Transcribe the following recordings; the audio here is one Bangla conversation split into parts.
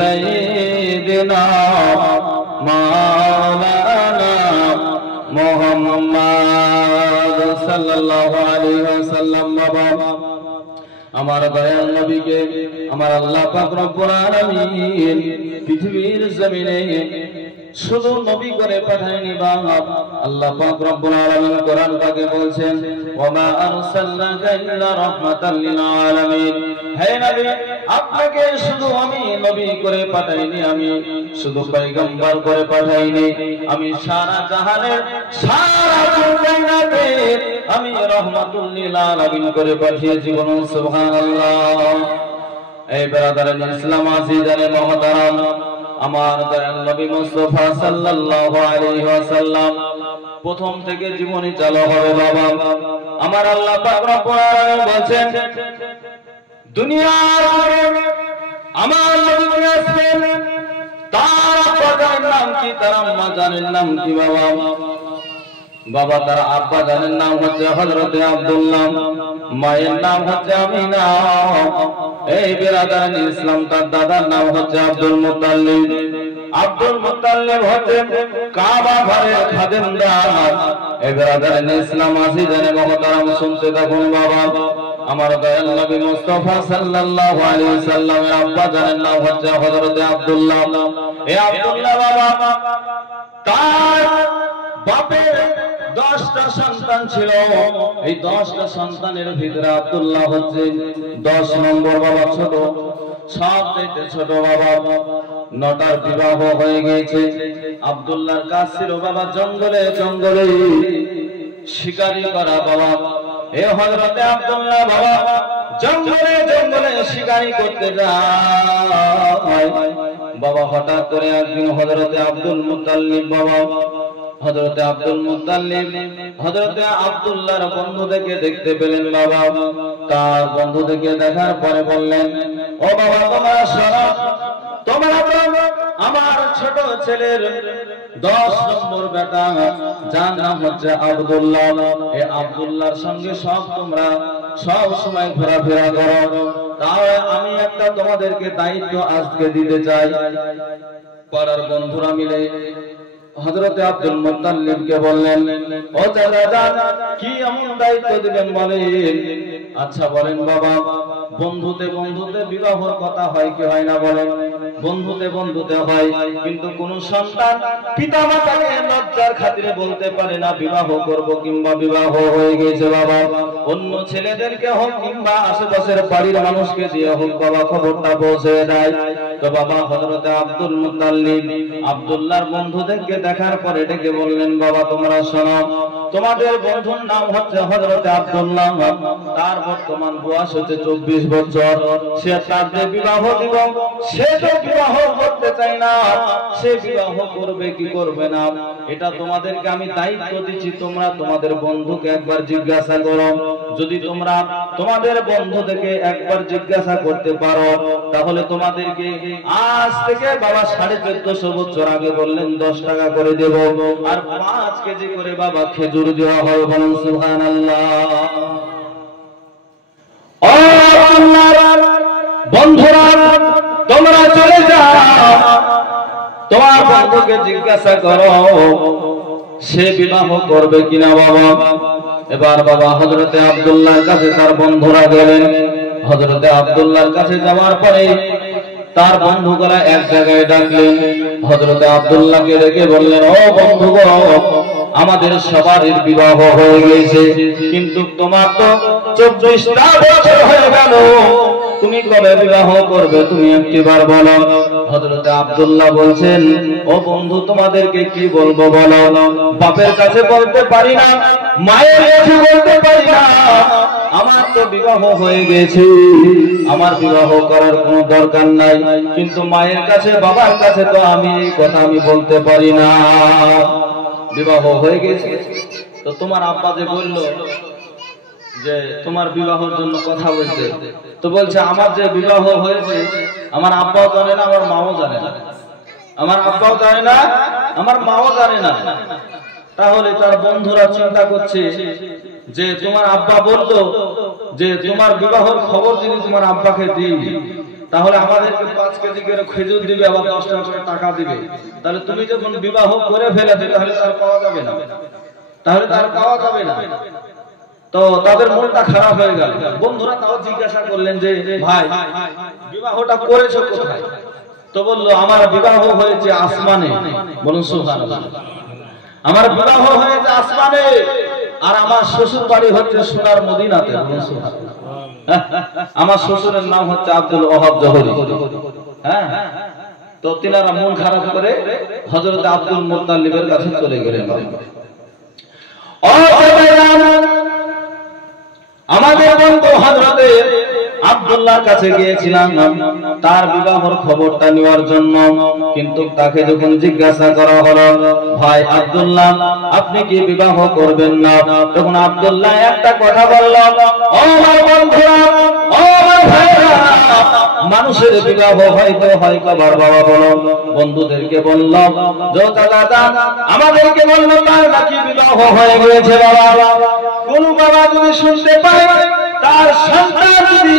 سيدنا مولانا محمد صلى الله عليه وسلم আমার দয়াল নবীকে আমার আল্লাহ পাক রব্বুল আলামিন পৃথিবীর জমিনে শুধু নবী করে পাঠায়নি বাপ আল্লাহ পাক রব্বুল আলামিন কোরআন পাকে বলছেন ওয়া মা আরসালনাকা ইল্লা রাহমাতাল লিল আলামিন হে নবী আপনাকে শুধু আমি নবী করে পাঠাইনি আমি শুধু পয়গম্বর করে পাঠাইনি আমি সারা জাহানের সারা দুনিয়াতে আমি রাহমাতুল লিল আলামিন করে পাঠিয়েছি বলুন সুবহানাল্লাহ। এই ব্রাদারান ইসলাম আজিজানে মুহতারাম আমার দয়াল নবী মুস্তাফা সাল্লাল্লাহু আলাইহি ওয়াসাল্লাম প্রথম থেকে জীবনী চালু হবে বাবা আমার আল্লাহ পাক রব্বুল আলামিন বলেন দুনিয়ার আমার নবী আসবেন তার আব্বার নাম কি তার আম্মা জানের নাম কি বাবা বাবা তার আব্বা জানের নাম হচ্ছে হযরত আব্দুল্লাহ মায়ের নাম হচ্ছে আমিনা এই বিরাদারান ইসলাম তার দাদার নাম হচ্ছে আব্দুল মুত্তালিব হচ্ছে কাবা ঘরের খাদেমদার এই বিরাদারান ইসলাম আজিজানে মুহতারাম শুনতে থাকুন বাবা আমার দয়াল নবী মুস্তাফা সাল্লাল্লাহু আলাইহি ওয়াসাল্লামের আব্বা জানের নাম হচ্ছে হযরত আব্দুল্লাহ এই আব্দুল্লাহ বাবা তার বাপের 10টা সন্তান ছিল এই 10টা সন্তানের ভিতরে আব্দুল্লাহ হচ্ছে 10 নম্বর বাবা ছোট সবচেয়ে ছোট বাবা 9টার বিবাহ হয়ে গিয়েছে আব্দুল্লাহর কাজ ছিল বাবা জঙ্গলে জঙ্গলে শিকারি করা বাবা এ হযরতে আব্দুল্লাহ বাবা জঙ্গলে জঙ্গলে শিকারি করতে যায় বাবা হঠাৎ করে একদিন হযরতে আব্দুল মুত্তালিব বাবা হযরতে আব্দুল মুত্তালিব হযরতে আব্দুল্লাহর বন্ধুদেরকে দেখতে পেলেন বাবা তার বন্ধুদেরকে দেখার পরে বললেন ও বাবা তোমরা শোনো তোমরা আমার ছোট ছেলের 10 নম্বর বেটা যার নাম হচ্ছে আব্দুল্লাহ এই আব্দুল্লাহর সঙ্গে সব তোমরা সব সময় ঘোরাফেরা করো তাহলে আমি একটা তোমাদেরকে দায়িত্ব আজকে দিতে চাই পাড়ার বন্ধুরা মিলে হযরতে আব্দুল মুত্তালিবকে বললেন ও চাচা কি এমন দায়িত্ব দিবেন বলেন আচ্ছা বলেন বাবা বন্ধুতে বন্ধুতে বিবাহের কথা হয় কি হয় না বলেন বন্ধুতে বন্ধুতে হয় কিন্তু কোন সন্তান পিতামাতাকে লজ্জার খাতিরে বলতে পারে না বিবাহ করব কিংবা বিবাহ হয়ে গেছে বাবা অন্য ছেলেদেরকে হোক কিংবা আশেপাশের বাড়ির মানুষকে দিয়ে হোক বাবা খবরটা পৌঁছে দেয় তো বাবা হযরতে আব্দুল মুত্তালিব আব্দুল্লাহর বন্ধুদেরকে দেখার পরে ডেকে বললেন বাবা তোমরা শোনো তোমাদের বন্ধুর নাম হচ্ছে হযরতে আব্দুল্লাহ তার বর্তমান বয়স হচ্ছে 24 বছর সে তার যে বিবাহ দিব সে তো বিবাহ করতে চাই না সে বিবাহ করবে কি করবে না এটা তোমাদেরকে আমি দায়িত্ব দিচ্ছি তোমরা তোমাদের বন্ধুকে একবার জিজ্ঞাসা করো যদি তোমরা তোমাদের বন্ধুদেরকে একবার জিজ্ঞাসা করতে পারো তাহলে তোমাদেরকে আজ থেকে বাবা 1450 বছর আগে বললেন 10 টাকা করে দেব আর 5 কেজি করে বাবা খেজুর দেওয়া হবে বলুন সুবহানাল্লাহ। ও আল্লাহর বন্ধুরা তোমরা চলে যাও তোমার বন্ধুকে জিজ্ঞাসা করো সে বিবাহ করবে কিনা বাবা এবার বাবা হযরতে আব্দুল্লাহর কাছে তার বন্ধুরা গেলেন হযরতে আব্দুল্লাহর কাছে যাওয়ার পরে তার বন্ধুগুলা এক জায়গায় ডাকলেন হযরতে আব্দুল্লাহকে ডেকে বললেন ও বন্ধুগণ আমাদের সবারই বিবাহ হয়ে গেছে কিন্তু তোমার তো 24টা বছর হয়ে গেল তুমি কবে বিবাহ করবে তুমি একবার বলো হযরতে আব্দুল্লাহ বলছেন ও বন্ধু তোমাদেরকে কি বলবো বলো বাপের কাছে বলতে পারি না মায়ের কাছে বলতে পারি না আমার তো বিবাহ হয়ে গেছে আমার বিবাহ করার কোনো দরকার নাই কিন্তু মায়ের কাছে বাবার কাছে তো আমি এই কথা আমি বলতে পারি না বিবাহ হয়ে গেছে তো তোমার আব্বা যে বললো যে তোমার বিবাহের জন্য কথা বলতে তো বলছে আমার যে বিবাহ হয়েছে আমার আব্বাও জানে না আমার মাও জানে না আমার আব্বাও জানে না আমার মাও জানে না তাহলে তার বন্ধুরা চিন্তা করছে যে তোমার আব্বা বলল যে তোমার বিবাহের খবর যদি তোমার আব্বাকে দিই তাহলে আমাদেরকে 5 কেজি করে খেজুর দিবে, আবার 10 টাকা করে টাকা দিবে। তাহলে তুমি যখন বিবাহ করে ফেলেছো তাহলে তার পাওয়া যাবে না, তাহলে তার পাওয়া যাবে না। তো তাদের মনটা খারাপ হয়ে গেল। বন্ধুরা তাও জিজ্ঞাসা করলেন যে ভাই বিবাহটা করেছো কোথায়? তো বললো আমার বিবাহ হয়েছে আসমানে। বলুন সুবহানাল্লাহ। আমার বিবাহ হয়েছে আসমানে, আর আমার শ্বশুর বাড়ি হচ্ছে সোনার মদিনাতে। বলুন সুবহানাল্লাহ। আমার শ্বশুরের নাম হচ্ছে আব্দুল ওহাব জোহরি। হ্যাঁ, তো তিনারা মন খারাপ করে হযরত আব্দুল মুত্তালিবের কাছে চলে গেলেন। আমাদের বন্ধু হযরত আব্দুল্লাহর কাছে গিয়েছিলাম তার বিবাহের খবরটা নেওয়ার জন্য, কিন্তু তাকে যখন জিজ্ঞাসা করা হলো ভাই আব্দুল্লাহ আপনি কি বিবাহ করবেন না, তখন আব্দুল্লাহ একটা কথা বলল, ও আমার বন্ধুরা, ও আমার ভাইরা, মানুষের বিবাহ হয়তো হয় কবার। বাবা বলো, বন্ধুদেরকে বলল যে দাদা আমাদেরকে বলল তার নাকি বিবাহ হয়ে গেছে। বাবা কোন বাবা যদি শুনতে পায় তার সন্তান যদি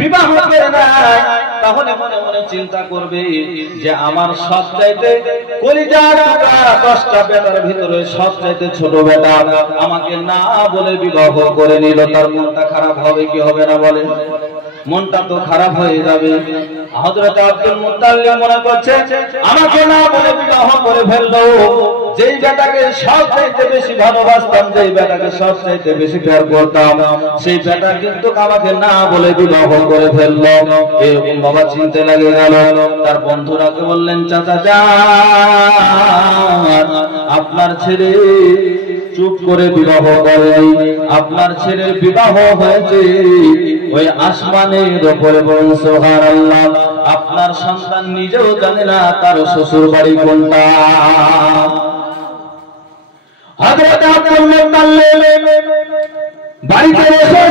বিবাহ করে নাই, তাহলে মনে মনে চিন্তা করবে যে আমার সবচাইতে কলিজার টুকরা 10টা বেটার ভিতরে সবচাইতে ছোট বেটা আমাকে না বলে বিবাহ করে নিল। তার মনটা খারাপ হবে কি হবে না বলেন? মনটা তো খারাপ হয়ে যাবে। হযরত আব্দুল মুত্তালিব মনে করছে আমাকে না বলে বিবাহ করে ফেললো, যেই বেটাকে সবচাইতে বেশি ভালোবাসতাম, যেই বেটাকে সবচাইতে বেশি প্যার করতাম, সেই বেটা কিন্তু আমাকে না বলে বিবাহ করে ফেললো। এরকম বাবা চিনতে লাগে গেল। তার বন্ধুরাকে বললেন চাচা যান, আপনার ছেলে চুপ করে বিবাহ করেনি, আপনার ছেলের বিবাহ হয়েছে ওই আসমানের উপরে। বলুন সুবহানাল্লাহ। আপনার সন্তান নিজেও জানে না তার শ্বশুর বাড়ি কোনটা। হযরত আব্দুল মুত্তালিব বাড়িতে এসে